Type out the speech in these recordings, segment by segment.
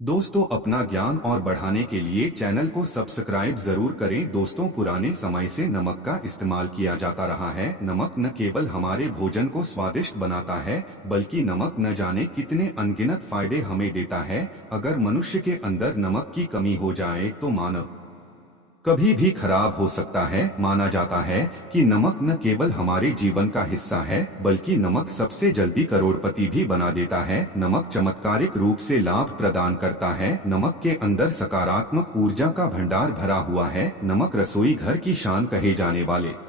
दोस्तों, अपना ज्ञान और बढ़ाने के लिए चैनल को सब्सक्राइब जरूर करें। दोस्तों, पुराने समय से नमक का इस्तेमाल किया जाता रहा है। नमक न केवल हमारे भोजन को स्वादिष्ट बनाता है, बल्कि नमक न जाने कितने अनगिनत फायदे हमें देता है। अगर मनुष्य के अंदर नमक की कमी हो जाए तो मानव कभी भी खराब हो सकता है। माना जाता है कि नमक न केवल हमारे जीवन का हिस्सा है, बल्कि नमक सबसे जल्दी करोड़पति भी बना देता है। नमक चमत्कारिक रूप से लाभ प्रदान करता है। नमक के अंदर सकारात्मक ऊर्जा का भंडार भरा हुआ है। नमक रसोई घर की शान कहे जाने वाले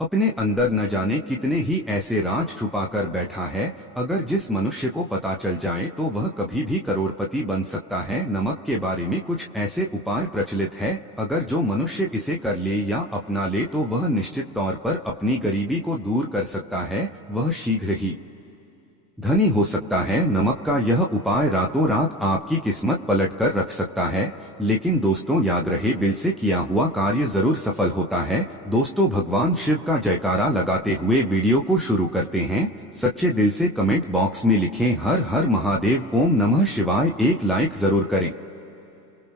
अपने अंदर न जाने कितने ही ऐसे राज छुपा कर बैठा है। अगर जिस मनुष्य को पता चल जाए तो वह कभी भी करोड़पति बन सकता है। नमक के बारे में कुछ ऐसे उपाय प्रचलित है, अगर जो मनुष्य इसे कर ले या अपना ले तो वह निश्चित तौर पर अपनी गरीबी को दूर कर सकता है। वह शीघ्र ही धनी हो सकता है। नमक का यह उपाय रातों रात आपकी किस्मत पलट कर रख सकता है। लेकिन दोस्तों, याद रहे, दिल से किया हुआ कार्य जरूर सफल होता है। दोस्तों, भगवान शिव का जयकारा लगाते हुए वीडियो को शुरू करते हैं। सच्चे दिल से कमेंट बॉक्स में लिखें हर हर महादेव, ओम नमः शिवाय। एक लाइक जरूर करें।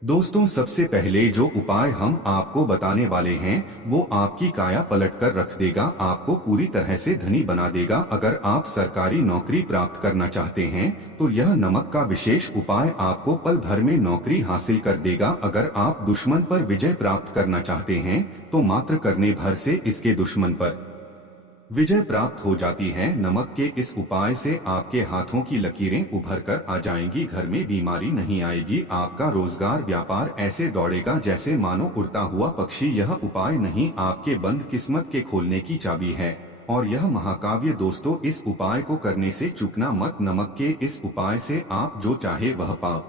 दोस्तों, सबसे पहले जो उपाय हम आपको बताने वाले हैं वो आपकी काया पलट कर रख देगा, आपको पूरी तरह से धनी बना देगा। अगर आप सरकारी नौकरी प्राप्त करना चाहते हैं तो यह नमक का विशेष उपाय आपको पल भर में नौकरी हासिल कर देगा। अगर आप दुश्मन पर विजय प्राप्त करना चाहते हैं तो मात्र करने भर से इसके दुश्मन पर विजय प्राप्त हो जाती है। नमक के इस उपाय से आपके हाथों की लकीरें उभर कर आ जाएंगी, घर में बीमारी नहीं आएगी, आपका रोजगार व्यापार ऐसे दौड़ेगा जैसे मानो उड़ता हुआ पक्षी। यह उपाय नहीं, आपके बंद किस्मत के खोलने की चाबी है। और यह महाकाव्य। दोस्तों, इस उपाय को करने से चूकना मत। नमक के इस उपाय से आप जो चाहे वह पाओ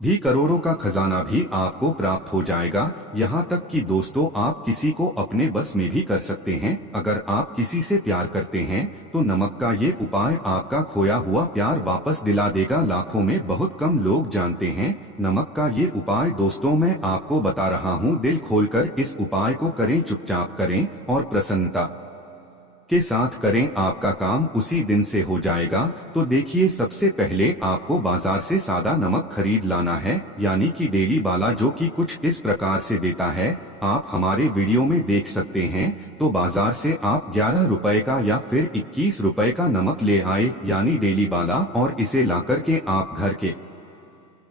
भी, करोड़ों का खजाना भी आपको प्राप्त हो जाएगा। यहाँ तक कि दोस्तों, आप किसी को अपने बस में भी कर सकते हैं। अगर आप किसी से प्यार करते हैं तो नमक का ये उपाय आपका खोया हुआ प्यार वापस दिला देगा। लाखों में बहुत कम लोग जानते हैं नमक का ये उपाय। दोस्तों, मैं आपको बता रहा हूँ, दिल खोलकर इस उपाय को करें, चुपचाप करें और प्रसन्नता के साथ करें। आपका काम उसी दिन से हो जाएगा। तो देखिए, सबसे पहले आपको बाजार से सादा नमक खरीद लाना है, यानी कि डेली वाला, जो कि कुछ इस प्रकार से देता है। आप हमारे वीडियो में देख सकते हैं। तो बाजार से आप 11 रुपए का या फिर 21 रुपए का नमक ले आए, यानी डेली वाला, और इसे लाकर के आप घर के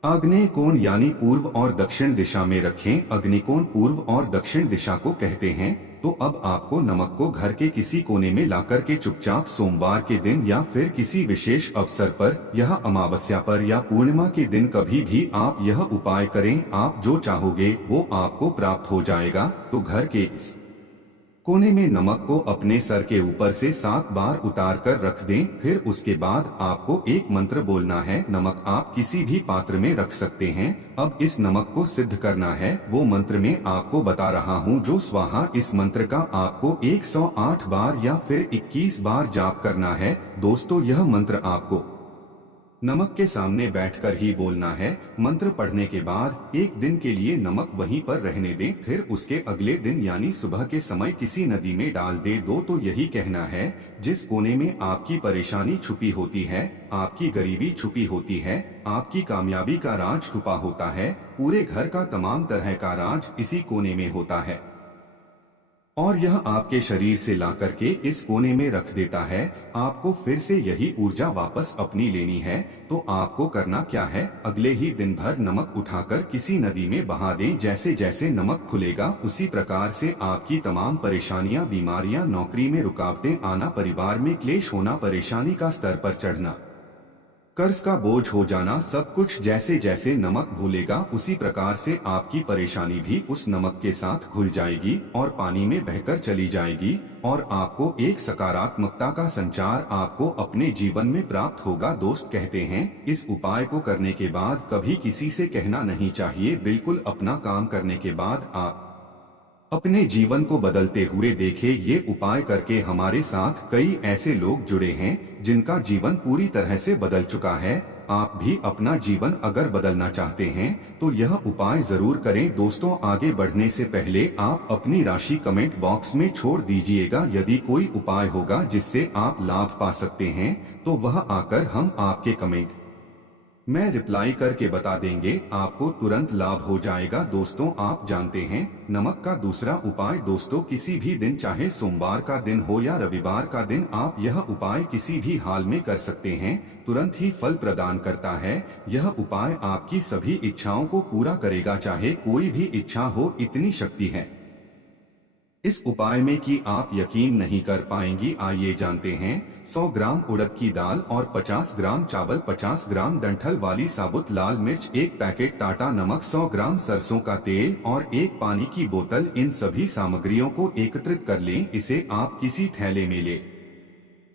आग्नेय कोण यानी पूर्व और दक्षिण दिशा में रखें। अग्निकोण पूर्व और दक्षिण दिशा को कहते हैं। तो अब आपको नमक को घर के किसी कोने में लाकर के चुपचाप सोमवार के दिन या फिर किसी विशेष अवसर पर, यह अमावस्या पर या पूर्णिमा के दिन, कभी भी आप यह उपाय करें। आप जो चाहोगे वो आपको प्राप्त हो जाएगा। तो घर के इस कोने में नमक को अपने सर के ऊपर से 7 बार उतार कर रख दें। फिर उसके बाद आपको एक मंत्र बोलना है। नमक आप किसी भी पात्र में रख सकते हैं। अब इस नमक को सिद्ध करना है, वो मंत्र में आपको बता रहा हूँ, जो स्वाहा। इस मंत्र का आपको 108 बार या फिर 21 बार जाप करना है। दोस्तों, यह मंत्र आपको नमक के सामने बैठकर ही बोलना है। मंत्र पढ़ने के बाद एक दिन के लिए नमक वहीं पर रहने दें। फिर उसके अगले दिन यानी सुबह के समय किसी नदी में डाल दे दो। तो यही कहना है, जिस कोने में आपकी परेशानी छुपी होती है, आपकी गरीबी छुपी होती है, आपकी कामयाबी का राज छुपा होता है, पूरे घर का तमाम तरह का राज इसी कोने में होता है। और यह आपके शरीर से ला करके इस कोने में रख देता है। आपको फिर से यही ऊर्जा वापस अपनी लेनी है। तो आपको करना क्या है, अगले ही दिन भर नमक उठाकर किसी नदी में बहा दें। जैसे जैसे नमक खुलेगा उसी प्रकार से आपकी तमाम परेशानियां, बीमारियां, नौकरी में रुकावटें आना, परिवार में क्लेश होना, परेशानी का स्तर पर चढ़ना, कर्ज का बोझ हो जाना, सब कुछ जैसे जैसे नमक घुलेगा उसी प्रकार से आपकी परेशानी भी उस नमक के साथ घुल जाएगी और पानी में बहकर चली जाएगी। और आपको एक सकारात्मकता का संचार आपको अपने जीवन में प्राप्त होगा। दोस्त कहते हैं, इस उपाय को करने के बाद कभी किसी से कहना नहीं चाहिए। बिल्कुल अपना काम करने के बाद आप अपने जीवन को बदलते हुए देखे। ये उपाय करके हमारे साथ कई ऐसे लोग जुड़े हैं जिनका जीवन पूरी तरह से बदल चुका है। आप भी अपना जीवन अगर बदलना चाहते हैं तो यह उपाय जरूर करें। दोस्तों, आगे बढ़ने से पहले आप अपनी राशि कमेंट बॉक्स में छोड़ दीजिएगा। यदि कोई उपाय होगा जिससे आप लाभ पा सकते हैं तो वह आकर हम आपके कमेंट मैं रिप्लाई करके बता देंगे, आपको तुरंत लाभ हो जाएगा। दोस्तों आप जानते हैं नमक का दूसरा उपाय दोस्तों, किसी भी दिन चाहे सोमवार का दिन हो या रविवार का दिन, आप यह उपाय किसी भी हाल में कर सकते हैं, तुरंत ही फल प्रदान करता है। यह उपाय आपकी सभी इच्छाओं को पूरा करेगा, चाहे कोई भी इच्छा हो, इतनी शक्ति है इस उपाय में कि आप यकीन नहीं कर पाएंगी। आइए जानते हैं। 100 ग्राम उड़द की दाल और 50 ग्राम चावल, 50 ग्राम डंठल वाली साबुत लाल मिर्च, 1 पैकेट टाटा नमक, 100 ग्राम सरसों का तेल और 1 पानी की बोतल, इन सभी सामग्रियों को एकत्रित कर लें। इसे आप किसी थैले में ले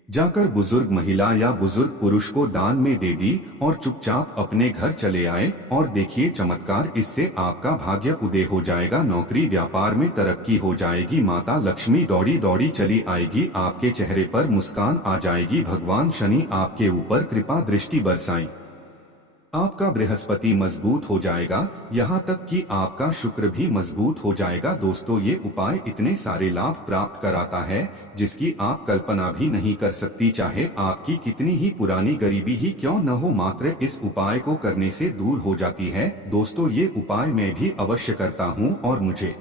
जाकर बुजुर्ग महिला या बुजुर्ग पुरुष को दान में दे दी और चुपचाप अपने घर चले आए और देखिए चमत्कार, इससे आपका भाग्य उदय हो जाएगा, नौकरी व्यापार में तरक्की हो जाएगी, माता लक्ष्मी दौड़ी दौड़ी चली आएगी, आपके चेहरे पर मुस्कान आ जाएगी, भगवान शनि आपके ऊपर कृपा दृष्टि बरसाएं, आपका बृहस्पति मजबूत हो जाएगा, यहाँ तक कि आपका शुक्र भी मजबूत हो जाएगा। दोस्तों ये उपाय इतने सारे लाभ प्राप्त कराता है जिसकी आप कल्पना भी नहीं कर सकती, चाहे आपकी कितनी ही पुरानी गरीबी ही क्यों न हो, मात्र इस उपाय को करने से दूर हो जाती है। दोस्तों ये उपाय मैं भी अवश्य करता हूँ और मुझे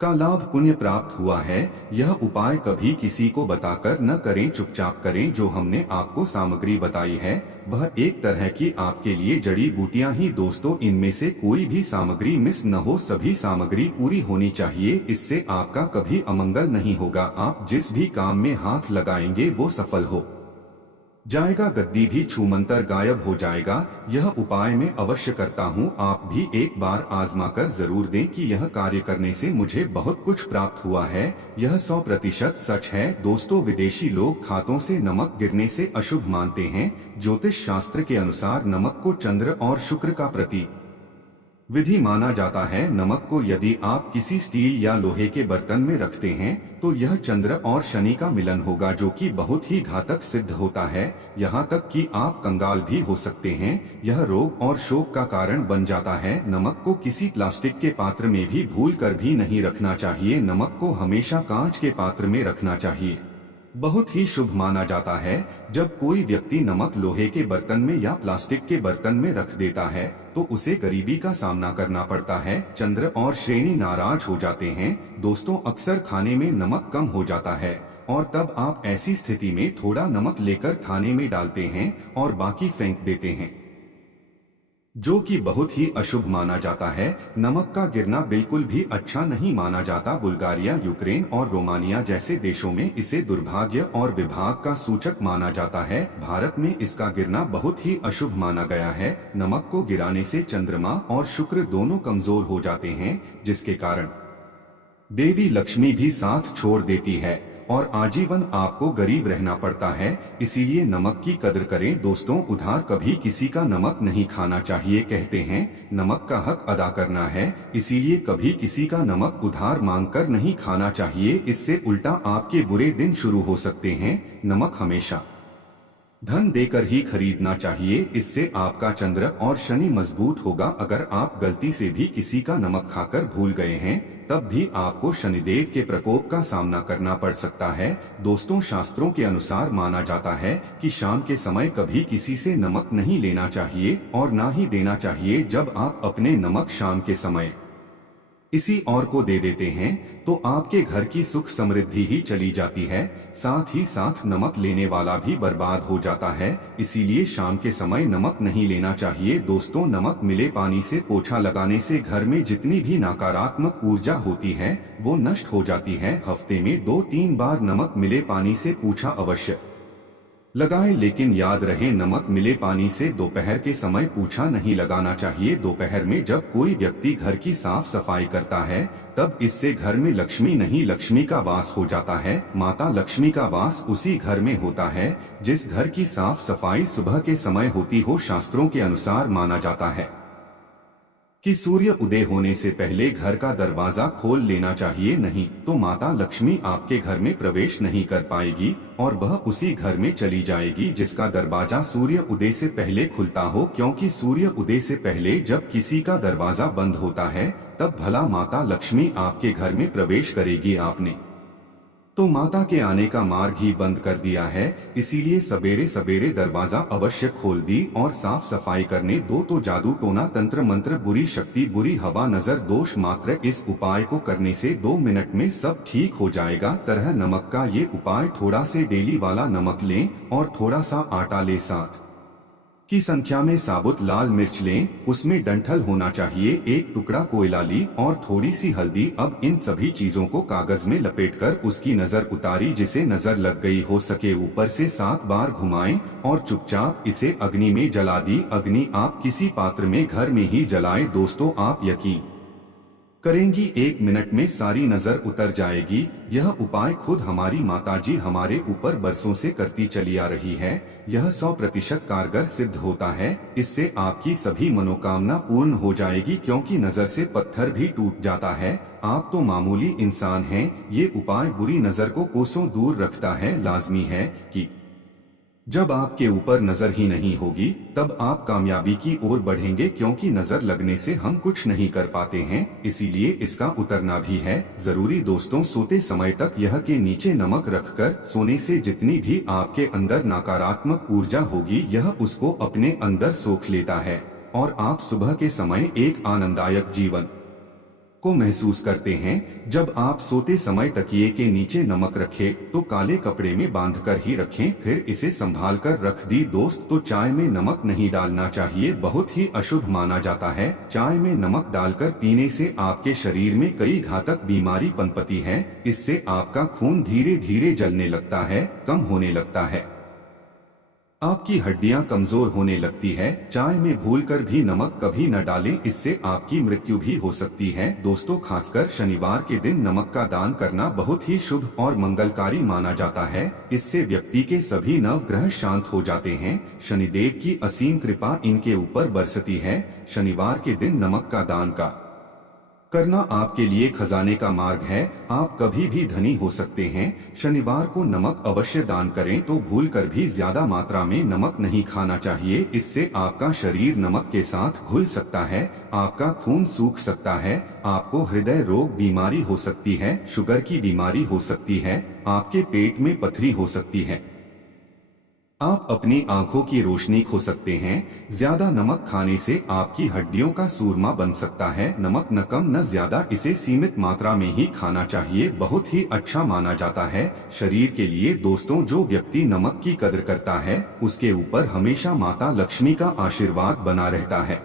का लाभ पुण्य प्राप्त हुआ है। यह उपाय कभी किसी को बताकर न करें, चुपचाप करें। जो हमने आपको सामग्री बताई है वह एक तरह की आपके लिए जड़ी बूटियां ही दोस्तों, इनमें से कोई भी सामग्री मिस न हो, सभी सामग्री पूरी होनी चाहिए, इससे आपका कभी अमंगल नहीं होगा। आप जिस भी काम में हाथ लगाएंगे वो सफल हो जाएगा, गद्दी भी छूमंतर गायब हो जाएगा। यह उपाय मैं अवश्य करता हूँ, आप भी एक बार आजमा कर जरूर दें कि यह कार्य करने से मुझे बहुत कुछ प्राप्त हुआ है। यह 100% सच है दोस्तों। विदेशी लोग खातों से नमक गिरने से अशुभ मानते हैं। ज्योतिष शास्त्र के अनुसार नमक को चंद्र और शुक्र का प्रतीक विधि माना जाता है। नमक को यदि आप किसी स्टील या लोहे के बर्तन में रखते हैं तो यह चंद्र और शनि का मिलन होगा, जो कि बहुत ही घातक सिद्ध होता है, यहाँ तक कि आप कंगाल भी हो सकते हैं। यह रोग और शोक का कारण बन जाता है। नमक को किसी प्लास्टिक के पात्र में भी भूल कर भी नहीं रखना चाहिए, नमक को हमेशा कांच के पात्र में रखना चाहिए। बहुत ही शुभ माना जाता है। जब कोई व्यक्ति नमक लोहे के बर्तन में या प्लास्टिक के बर्तन में रख देता है तो उसे गरीबी का सामना करना पड़ता है, चंद्र और शनि नाराज हो जाते हैं। दोस्तों अक्सर खाने में नमक कम हो जाता है और तब आप ऐसी स्थिति में थोड़ा नमक लेकर खाने में डालते हैं और बाकी फेंक देते हैं, जो कि बहुत ही अशुभ माना जाता है। नमक का गिरना बिल्कुल भी अच्छा नहीं माना जाता। बुल्गारिया, यूक्रेन और रोमानिया जैसे देशों में इसे दुर्भाग्य और विभाग का सूचक माना जाता है। भारत में इसका गिरना बहुत ही अशुभ माना गया है। नमक को गिराने से चंद्रमा और शुक्र दोनों कमजोर हो जाते हैं, जिसके कारण देवी लक्ष्मी भी साथ छोड़ देती है और आजीवन आपको गरीब रहना पड़ता है। इसीलिए नमक की कदर करें दोस्तों। उधार कभी किसी का नमक नहीं खाना चाहिए। कहते हैं नमक का हक अदा करना है, इसीलिए कभी किसी का नमक उधार मांगकर नहीं खाना चाहिए, इससे उल्टा आपके बुरे दिन शुरू हो सकते हैं। नमक हमेशा धन देकर ही खरीदना चाहिए, इससे आपका चंद्र और शनि मजबूत होगा। अगर आप गलती से भी किसी का नमक खाकर भूल गए हैं तब भी आपको शनिदेव के प्रकोप का सामना करना पड़ सकता है। दोस्तों शास्त्रों के अनुसार माना जाता है कि शाम के समय कभी किसी से नमक नहीं लेना चाहिए और ना ही देना चाहिए। जब आप अपने नमक शाम के समय इसी और को दे देते हैं तो आपके घर की सुख समृद्धि ही चली जाती है, साथ ही साथ नमक लेने वाला भी बर्बाद हो जाता है। इसीलिए शाम के समय नमक नहीं लेना चाहिए। दोस्तों नमक मिले पानी से पोछा लगाने से घर में जितनी भी नकारात्मक ऊर्जा होती है वो नष्ट हो जाती है। हफ्ते में 2-3 बार नमक मिले पानी से पोछा अवश्य लगाएं, लेकिन याद रहे नमक मिले पानी से दोपहर के समय पोछा नहीं लगाना चाहिए। दोपहर में जब कोई व्यक्ति घर की साफ सफाई करता है तब इससे घर में लक्ष्मी नहीं लक्ष्मी का वास हो जाता है। माता लक्ष्मी का वास उसी घर में होता है जिस घर की साफ सफाई सुबह के समय होती हो। शास्त्रों के अनुसार माना जाता है कि सूर्य उदय होने से पहले घर का दरवाजा खोल लेना चाहिए, नहीं तो माता लक्ष्मी आपके घर में प्रवेश नहीं कर पाएगी और वह उसी घर में चली जाएगी जिसका दरवाजा सूर्य उदय से पहले खुलता हो, क्योंकि सूर्य उदय से पहले जब किसी का दरवाजा बंद होता है तब भला माता लक्ष्मी आपके घर में प्रवेश करेगी। आपने तो माता के आने का मार्ग ही बंद कर दिया है। इसीलिए सवेरे सवेरे दरवाजा अवश्य खोल दी और साफ सफाई करने दो। तो जादू टोना तंत्र मंत्र बुरी शक्ति बुरी हवा नजर दोष मात्र इस उपाय को करने से 2 मिनट में सब ठीक हो जाएगा। तरह नमक का ये उपाय थोड़ा से डेली वाला नमक लें और थोड़ा सा आटा ले, साथ की संख्या में साबुत लाल मिर्च लें, उसमें डंठल होना चाहिए, एक टुकड़ा कोयला ली और थोड़ी सी हल्दी। अब इन सभी चीजों को कागज में लपेटकर उसकी नजर उतारी, जिसे नजर लग गई हो सके ऊपर से 7 बार घुमाएं और चुपचाप इसे अग्नि में जला दी। अग्नि आप किसी पात्र में घर में ही जलाएं। दोस्तों आप यकीन करेंगी 1 मिनट में सारी नजर उतर जाएगी। यह उपाय खुद हमारी माताजी हमारे ऊपर बरसों से करती चली आ रही है। यह 100% कारगर सिद्ध होता है। इससे आपकी सभी मनोकामना पूर्ण हो जाएगी, क्योंकि नजर से पत्थर भी टूट जाता है। आप तो मामूली इंसान हैं, ये उपाय बुरी नजर को कोसों दूर रखता है। लाजमी है कि जब आपके ऊपर नजर ही नहीं होगी तब आप कामयाबी की ओर बढ़ेंगे, क्योंकि नजर लगने से हम कुछ नहीं कर पाते हैं, इसीलिए इसका उतरना भी है जरूरी। दोस्तों सोते समय तक यह के नीचे नमक रखकर सोने से जितनी भी आपके अंदर नकारात्मक ऊर्जा होगी यह उसको अपने अंदर सोख लेता है और आप सुबह के समय एक आनंददायक जीवन को महसूस करते हैं। जब आप सोते समय तकिए के नीचे नमक रखें तो काले कपड़े में बांधकर ही रखें, फिर इसे संभाल कर रख दी। दोस्त तो चाय में नमक नहीं डालना चाहिए, बहुत ही अशुभ माना जाता है। चाय में नमक डालकर पीने से आपके शरीर में कई घातक बीमारी पनपती है। इससे आपका खून धीरे धीरे जलने लगता है, कम होने लगता है, आपकी हड्डियां कमजोर होने लगती है। चाय में भूलकर भी नमक कभी न डालें, इससे आपकी मृत्यु भी हो सकती है। दोस्तों खासकर शनिवार के दिन नमक का दान करना बहुत ही शुभ और मंगलकारी माना जाता है। इससे व्यक्ति के सभी नवग्रह शांत हो जाते हैं, शनिदेव की असीम कृपा इनके ऊपर बरसती है। शनिवार के दिन नमक का दान करना आपके लिए खजाने का मार्ग है। आप कभी भी धनी हो सकते हैं। शनिवार को नमक अवश्य दान करें, तो भूलकर भी ज्यादा मात्रा में नमक नहीं खाना चाहिए। इससे आपका शरीर नमक के साथ घुल सकता है, आपका खून सूख सकता है, आपको हृदय रोग बीमारी हो सकती है, शुगर की बीमारी हो सकती है, आपके पेट में पथरी हो सकती है, आप अपनी आंखों की रोशनी खो सकते हैं। ज्यादा नमक खाने से आपकी हड्डियों का सूरमा बन सकता है। नमक न कम न ज्यादा, इसे सीमित मात्रा में ही खाना चाहिए, बहुत ही अच्छा माना जाता है शरीर के लिए। दोस्तों जो व्यक्ति नमक की कदर करता है उसके ऊपर हमेशा माता लक्ष्मी का आशीर्वाद बना रहता है।